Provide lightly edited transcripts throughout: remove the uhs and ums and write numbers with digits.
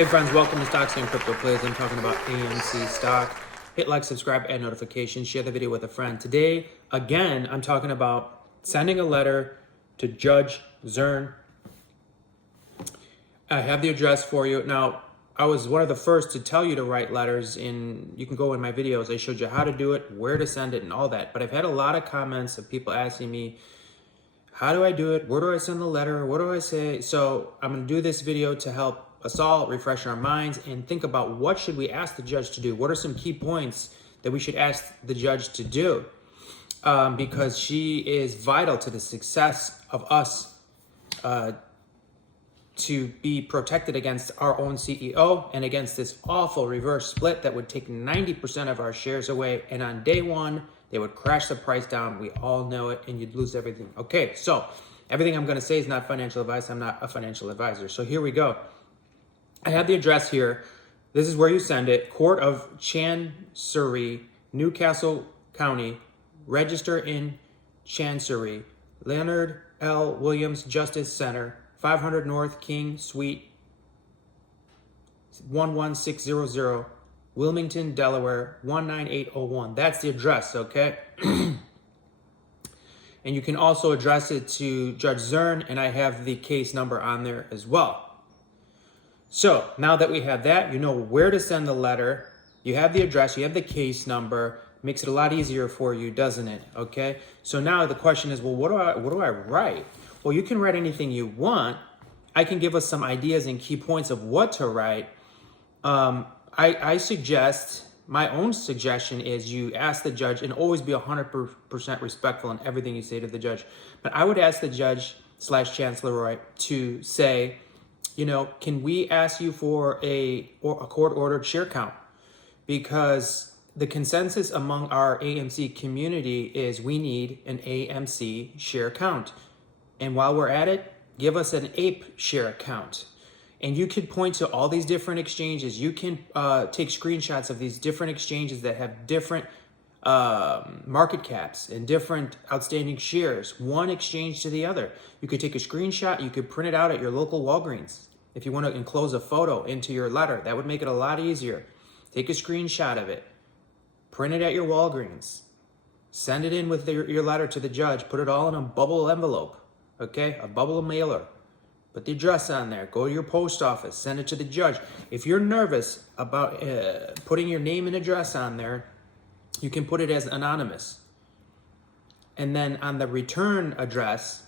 Hey friends, welcome to Stocks and Crypto Plays. I'm talking about AMC stock. Hit like, subscribe, and notifications. Share the video with a friend. Today, again, I'm talking about sending a letter to Judge Zern. I have the address for you. Now, I was one of the first to tell you to write letters. You can go in my videos. I showed you how to do it, where to send it, and all that. But I've had a lot of comments of people asking me, how do I do it? Where do I send the letter? What do I say? So I'm going to do this video to help us all refresh our minds and think about what should we ask the judge to do? What are some key points that we should ask the judge to do? Because she is vital to the success of us to be protected against our own CEO and against this awful reverse split that would take 90% of our shares away. And on day one, they would crash the price down. We all know it, and you'd lose everything. Okay, so everything I'm going to say is not financial advice. I'm not a financial advisor. So here we go. I have the address here. This is where you send it. Court of Chancery, Newcastle County, Register in Chancery, Leonard L. Williams Justice Center, 500 North King Suite, 11600, Wilmington, Delaware, 19801. That's the address, okay? And you can also address it to Judge Zern, and I have the case number on there as well. So now that we have that, you know where to send the letter, you have the address, you have the case number, makes it a lot easier for you, doesn't it? Okay. So now the question is, well, what do I write? Well, you can write anything you want. I can give us some ideas and key points of what to write. I suggest, my own suggestion is you ask the judge, and always be 100% respectful in everything you say to the judge. But I would ask the judge / Chancellor to say, you know, can we ask you for a court-ordered share count? Because the consensus among our AMC community is we need an AMC share count. And while we're at it, give us an APE share count. And you could point to all these different exchanges. You can take screenshots of these different exchanges that have different market caps and different outstanding shares, one exchange to the other. You could take a screenshot, you could print it out at your local Walgreens. If you want to enclose a photo into your letter, that would make it a lot easier. Take a screenshot of it, print it at your Walgreens, send it in with your letter to the judge, put it all in a bubble envelope, okay? A bubble mailer. Put the address on there, go to your post office, send it to the judge. If you're nervous about putting your name and address on there, you can put it as anonymous. And then on the return address,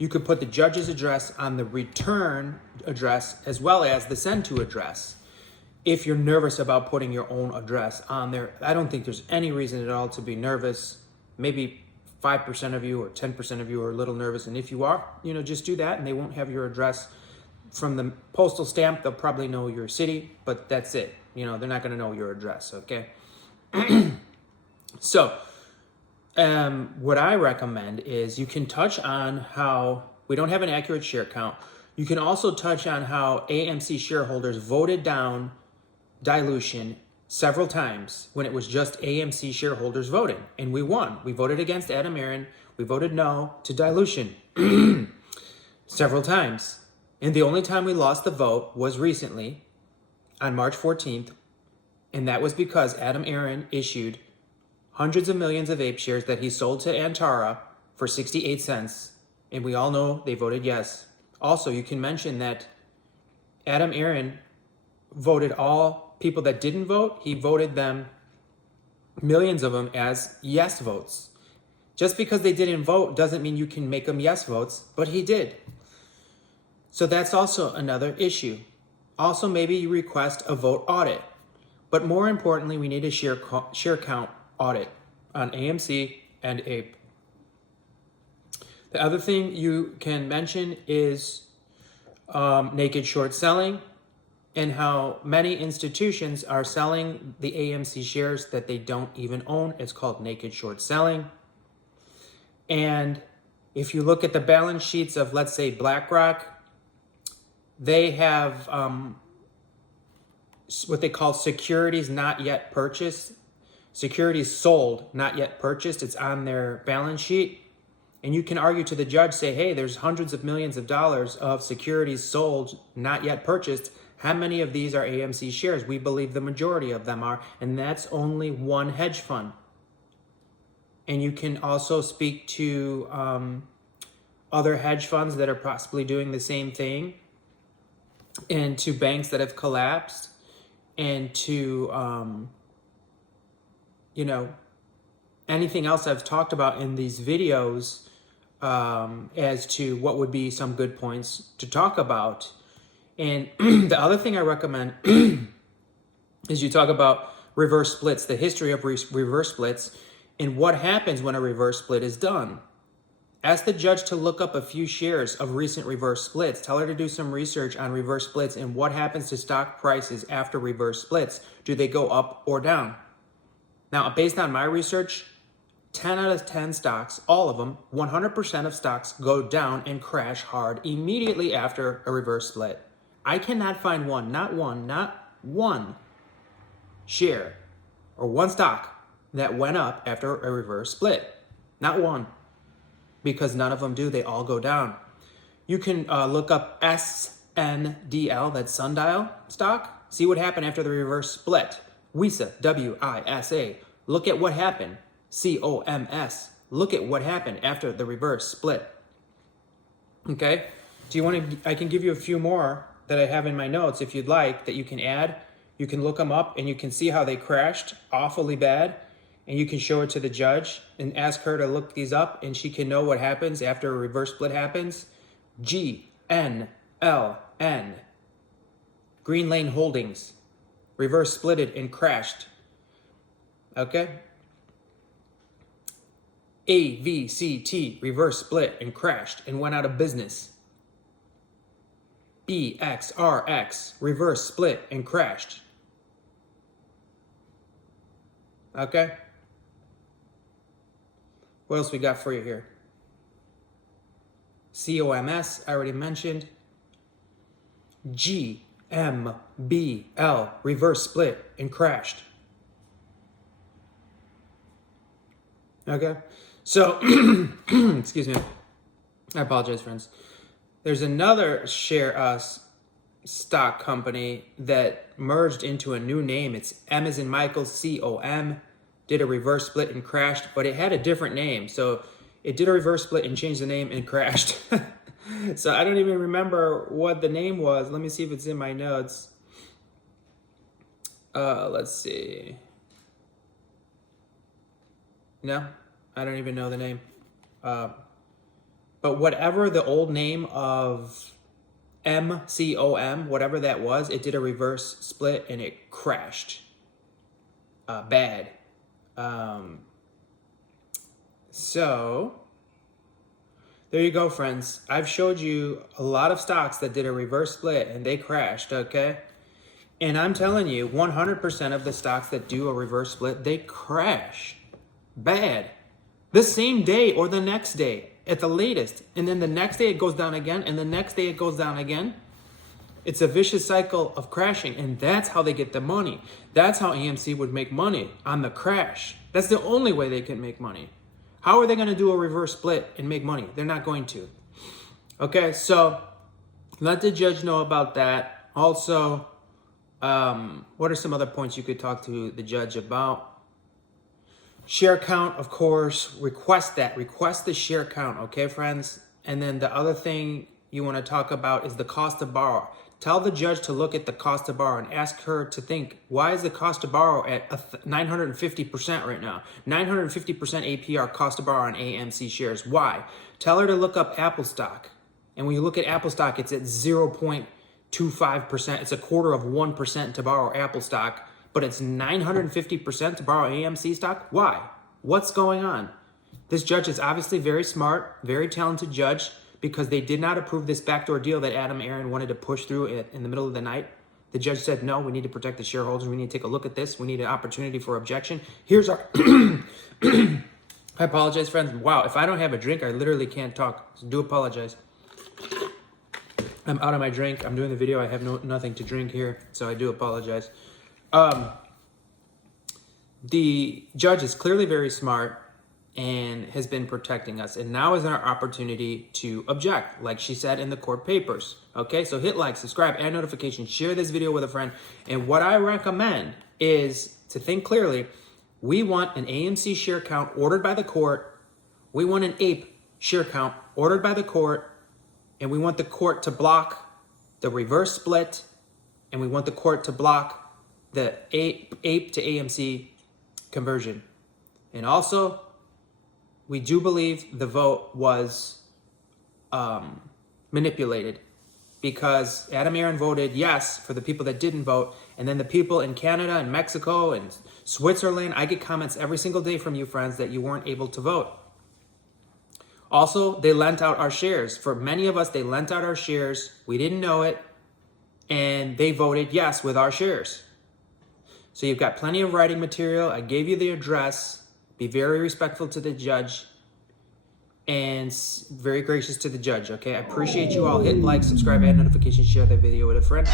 you could put the judge's address on the return address as well as the send to address. If you're nervous about putting your own address on there, I don't think there's any reason at all to be nervous. Maybe 5% of you or 10% of you are a little nervous. And if you are, you know, just do that and they won't have your address from the postal stamp. They'll probably know your city, but that's it. You know, they're not going to know your address, okay? So, what I recommend is you can touch on how we don't have an accurate share count. You can also touch on how AMC shareholders voted down dilution several times when it was just AMC shareholders voting, and we won. We voted against Adam Aron. We voted no to dilution several times. And the only time we lost the vote was recently on March 14th, and that was because Adam Aron issued hundreds of millions of APE shares that he sold to Antara for 68 cents. And we all know they voted yes. Also, you can mention that Adam Aron voted all people that didn't vote. He voted them, millions of them, as yes votes. Just because they didn't vote doesn't mean you can make them yes votes, but he did. So that's also another issue. Also, maybe you request a vote audit. But more importantly, we need a share count audit on AMC and APE. The other thing you can mention is naked short selling and how many institutions are selling the AMC shares that they don't even own. It's called naked short selling. And if you look at the balance sheets of, let's say, BlackRock, they have what they call securities not yet purchased. Securities sold, not yet purchased. It's on their balance sheet. And you can argue to the judge, say, hey, there's hundreds of millions of dollars of securities sold, not yet purchased. How many of these are AMC shares? We believe the majority of them are, and that's only one hedge fund. And you can also speak to other hedge funds that are possibly doing the same thing, and to banks that have collapsed, and to, anything else I've talked about in these videos as to what would be some good points to talk about. And the other thing I recommend is you talk about reverse splits, the history of reverse splits, and what happens when a reverse split is done. Ask the judge to look up a few shares of recent reverse splits. Tell her to do some research on reverse splits and what happens to stock prices after reverse splits. Do they go up or down? Now, based on my research, 10 out of 10 stocks, all of them, 100% of stocks go down and crash hard immediately after a reverse split. I cannot find not one share or one stock that went up after a reverse split. Not one. Because none of them do. They all go down. You can look up SNDL, that's Sundial stock. See what happened after the reverse split. WISA, WISA. Look at what happened. COMS. Look at what happened after the reverse split. Okay? Do you want to? I can give you a few more that I have in my notes if you'd like that you can add. You can look them up and you can see how they crashed awfully bad. And you can show it to the judge and ask her to look these up, and she can know what happens after a reverse split happens. GNLN. Green Lane Holdings. Reverse splitted and crashed. Okay? AVCT. Reverse split and crashed and went out of business. BXRX. Reverse split and crashed. Okay? What else we got for you here? COMS, I already mentioned. GMBL, reverse split and crashed. Okay? So, excuse me. I apologize, friends. There's another share stock company that merged into a new name. It's M as in Michael, COM. Did a reverse split and crashed, but it had a different name. So it did a reverse split and changed the name and crashed. So I don't even remember what the name was. Let me see if it's in my notes. Let's see. No, I don't even know the name. But whatever the old name of MCOM, whatever that was, it did a reverse split and it crashed. Bad. So there you go, friends. I've showed you a lot of stocks that did a reverse split and they crashed, okay? And I'm telling you, 100% of the stocks that do a reverse split, they crash bad. The same day or the next day at the latest. And then the next day it goes down again, and the next day it goes down again. It's a vicious cycle of crashing, and that's how they get the money. That's how AMC would make money, on the crash. That's the only way they can make money. How are they going to do a reverse split and make money? They're not going to. Okay, so let the judge know about that. Also, what are some other points you could talk to the judge about? Share count, of course. Request that. Request the share count, okay, friends? And then the other thing you want to talk about is the cost to borrow. Tell the judge to look at the cost to borrow and ask her to think, why is the cost to borrow at 950% right now? 950% APR cost to borrow on AMC shares. Why? Tell her to look up Apple stock. And when you look at Apple stock, it's at 0.25%. It's a quarter of 1% to borrow Apple stock, but it's 950% to borrow AMC stock. Why? What's going on? This judge is obviously very smart, very talented judge, because they did not approve this backdoor deal that Adam Aron wanted to push through in the middle of the night. The judge said, no, we need to protect the shareholders. We need to take a look at this. We need an opportunity for objection. Here's our... I apologize, friends. Wow, if I don't have a drink, I literally can't talk. So do apologize. I'm out of my drink. I'm doing the video. I have nothing to drink here, so I do apologize. The judge is clearly very smart, and has been protecting us. And now is our opportunity to object, like she said in the court papers. Okay, so hit like, subscribe, add notifications, share this video with a friend. And what I recommend is to think clearly. We want an AMC share count ordered by the court. We want an APE share count ordered by the court. And we want the court to block the reverse split. And we want the court to block the APE to AMC conversion. And also, we do believe the vote was manipulated, because Adam Aaron voted yes for the people that didn't vote. And then the people in Canada and Mexico and Switzerland, I get comments every single day from you friends that you weren't able to vote. Also, they lent out our shares. For many of us, they lent out our shares. We didn't know it. And they voted yes with our shares. So you've got plenty of writing material. I gave you the address. Be very respectful to the judge and very gracious to the judge, okay? I appreciate you all. Hit like, subscribe, add notifications, share that video with a friend.